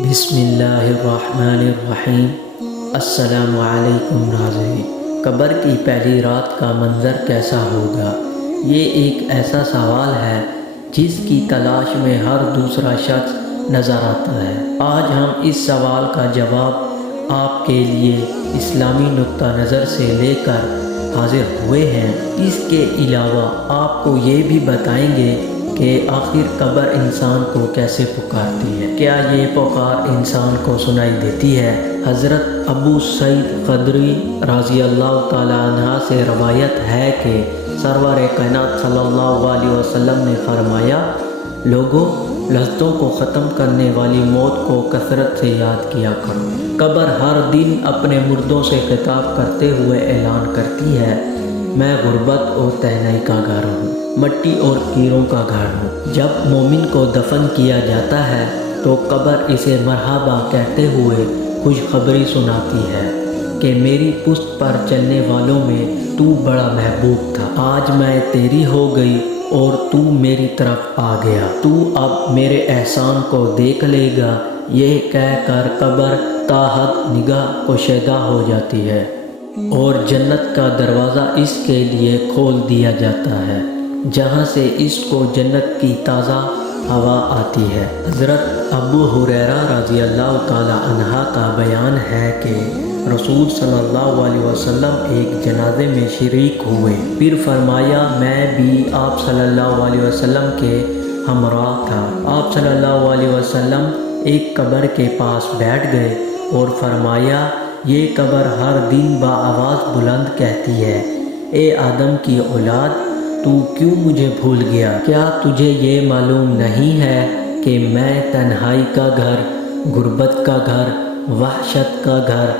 بسم اللہ الرحمن الرحیم۔ السلام علیکم ناظرین۔ قبر کی پہلی رات کا منظر کیسا ہوگا؟ یہ ایک ایسا سوال ہے جس کی تلاش میں ہر دوسرا شخص نظر آتا ہے۔ آج ہم اس سوال کا جواب آپ کے لیے اسلامی نقطہ نظر سے لے کر حاضر ہوئے ہیں۔ اس کے علاوہ آپ کو یہ بھی بتائیں گے کہ آخر قبر انسان کو کیسے پکارتی ہے، کیا یہ پکار انسان کو سنائی دیتی ہے؟ حضرت ابو سعید خدری رضی اللہ تعالیٰ عنہ سے روایت ہے کہ سرور کائنات صلی اللہ علیہ وسلم نے فرمایا، لوگوں، لذتوں کو ختم کرنے والی موت کو کثرت سے یاد کیا کرو۔ قبر ہر دن اپنے مردوں سے خطاب کرتے ہوئے اعلان کرتی ہے، میں غربت اور تنہائی کا گھر ہوں، مٹی اور کیڑوں کا گھر ہوں۔ جب مومن کو دفن کیا جاتا ہے تو قبر اسے مرحبا کہتے ہوئے خوشخبری سناتی ہے کہ میری پشت پر چلنے والوں میں تو بڑا محبوب تھا، آج میں تیری ہو گئی اور تو میری طرف آ گیا، تو اب میرے احسان کو دیکھ لے گا۔ یہ کہہ کر قبر تا حد نگاہ پوشیدہ ہو جاتی ہے اور جنت کا دروازہ اس کے لیے کھول دیا جاتا ہے، جہاں سے اس کو جنت کی تازہ ہوا آتی ہے۔ حضرت ابو ہریرہ رضی اللہ تعالیٰ عنہ کا بیان ہے کہ رسول صلی اللہ علیہ وسلم ایک جنازے میں شریک ہوئے، پھر فرمایا میں بھی آپ صلی اللہ علیہ وسلم کے ہمراہ تھا۔ آپ صلی اللہ علیہ وسلم ایک قبر کے پاس بیٹھ گئے اور فرمایا، یہ قبر ہر دن بآواز بلند کہتی ہے، اے آدم کی اولاد، تو کیوں مجھے بھول گیا؟ کیا تجھے یہ معلوم نہیں ہے کہ میں تنہائی کا گھر، غربت کا گھر، وحشت کا گھر،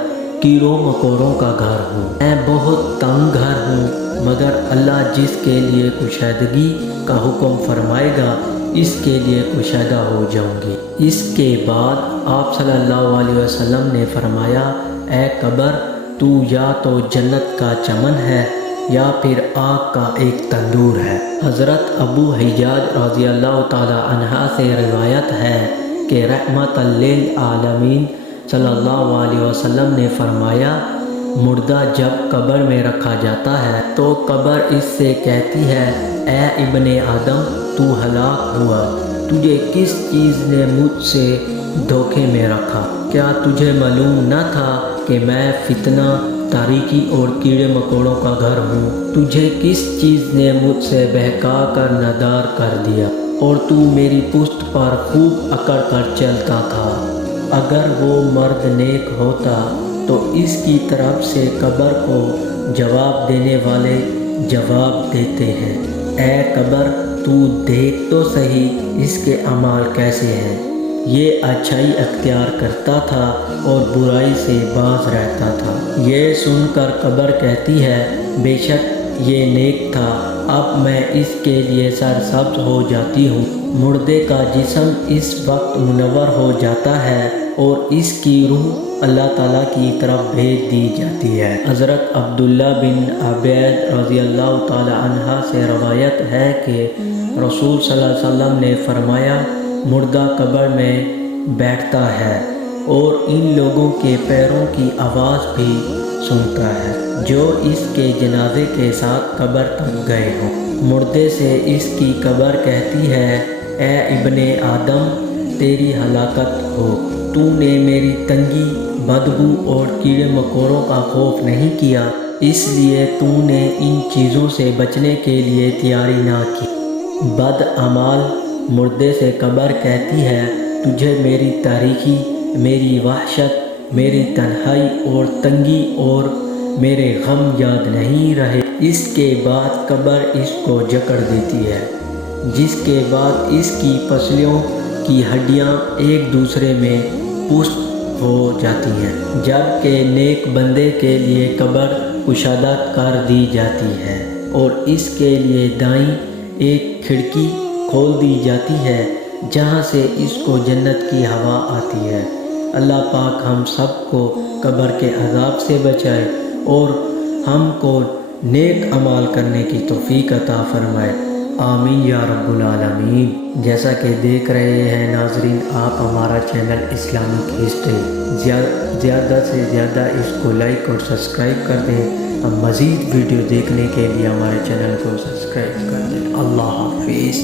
کیڑوں مکوڑوں کا گھر ہوں؟ میں بہت تنگ گھر ہوں، مگر اللہ جس کے لیے کشادگی کا حکم فرمائے گا اس کے لیے کشادہ ہو جاؤں گی۔ اس کے بعد آپ صلی اللہ علیہ وسلم نے فرمایا، اے قبر، تو یا تو جنت کا چمن ہے یا پھر آگ کا ایک تندور ہے۔ حضرت ابو حجاج رضی اللہ تعالیٰ عنہ سے روایت ہے کہ رحمت للعالمین صلی اللہ علیہ وسلم نے فرمایا، مردہ جب قبر میں رکھا جاتا ہے تو قبر اس سے کہتی ہے، اے ابن آدم، تو ہلاک ہوا، تجھے کس چیز نے مجھ سے دھوکے میں رکھا؟ کیا تجھے معلوم نہ تھا کہ میں فتنہ، تاریکی اور کیڑے مکوڑوں کا گھر ہوں؟ تجھے کس چیز نے مجھ سے بہکا کر نادار کر دیا اور تو میری پشت پر خوب اکڑ کر چلتا تھا؟ اگر وہ مرد نیک ہوتا تو اس کی طرف سے قبر کو جواب دینے والے جواب دیتے ہیں، اے قبر، تو دیکھ تو صحیح اس کے اعمال کیسے ہیں۔ یہ اچھائی اختیار کرتا تھا اور برائی سے باز رہتا تھا۔ یہ سن کر قبر کہتی ہے، بے شک یہ نیک تھا، اب میں اس کے لیے سرسبز ہو جاتی ہوں۔ مردے کا جسم اس وقت منور ہو جاتا ہے اور اس کی روح اللہ تعالیٰ کی طرف بھیج دی جاتی ہے۔ حضرت عبداللہ بن عبید رضی اللہ تعالیٰ عنہ سے روایت ہے کہ رسول صلی اللہ علیہ وسلم نے فرمایا، مردہ قبر میں بیٹھتا ہے اور ان لوگوں کے پیروں کی آواز بھی سنتا ہے جو اس کے جنازے کے ساتھ قبر تک گئے ہوں۔ مردے سے اس کی قبر کہتی ہے، اے ابن آدم، تیری ہلاکت ہو، تو نے میری تنگی، بدبو اور کیڑے مکوڑوں کا خوف نہیں کیا، اس لیے تو نے ان چیزوں سے بچنے کے لیے تیاری نہ کی۔ بد اعمال مردے سے قبر کہتی ہے، تجھے میری تاریکی، میری وحشت، میری تنہائی اور تنگی اور میرے غم یاد نہیں رہے۔ اس کے بعد قبر اس کو جکڑ دیتی ہے، جس کے بعد اس کی پسلیوں کی ہڈیاں ایک دوسرے میں پشت ہو جاتی ہیں، جبکہ نیک بندے کے لیے قبر کشادہ کر دی جاتی ہے اور اس کے لیے دائیں ایک کھڑکی کھول دی جاتی ہے جہاں سے اس کو جنت کی ہوا آتی ہے۔ اللہ پاک ہم سب کو قبر کے عذاب سے بچائے اور ہم کو نیک اعمال کرنے کی توفیق عطا فرمائے۔ آمین یا رب العالمین۔ جیسا کہ دیکھ رہے ہیں ناظرین آپ ہمارا چینل اسلامک ہسٹری، زیادہ سے زیادہ اس کو لائک اور سبسکرائب کر دیں۔ مزید ویڈیو دیکھنے کے لیے ہمارے چینل کو سبسکرائب کر دیں۔ اللہ حافظ۔